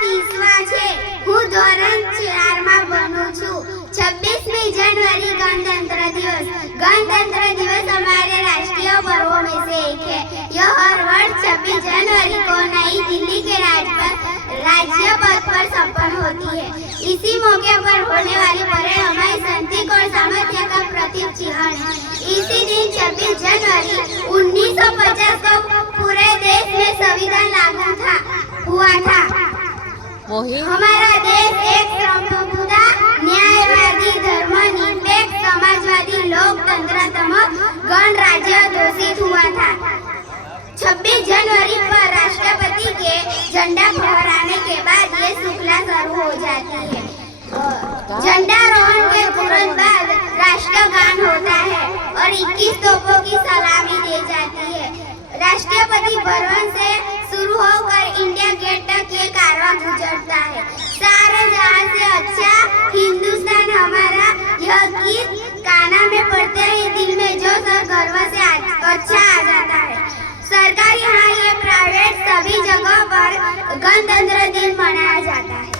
30 છે, હું ધોરણ 4 માં ભણું છું। 26મી जनवरी गणतंत्र दिवस। गणतंत्र दिवस हमारे राष्ट्रीय पर्वों में से एक है। यह हर वर्ष 26 जनवरी को नई दिल्ली के राज्य पथ पर संपन्न होती है। इसी मौके पर होने वाली परेड हमारी संतीक और सामर्थ्य का प्रतीक चिन्ह है। इसी दिन 26 जनवरी 1950 को पूरे देश में संविधान लागू हुआ था। हमारा देश एक संप्रभुता, न्यायवादी, धर्मनिरपेक्ष, समाजवादी, लोकतंत्रात्मक गणराज्य घोषित हुआ था। 26 जनवरी पर राष्ट्रपति के झंडा फहराने के बाद ये श्रृंखला शुरू हो जाती है। झंडारोहण के तुरंत बाद राष्ट्रगान होता है और 21 तोपों की सलामी दी जाती है। राष्ट्रपति भवन से शुरू होकर इंडिया गेट तक ये कारवां गुजरता है। सारे जहां से अच्छा हिंदुस्तान हमारा, यह गीत काना में पड़ते ही दिल में जोश और गर्व से अच्छा आ जाता है। सरकारी, हाँ, ये प्राइवेट, सभी जगह पर गणतंत्र दिन मनाया जाता है।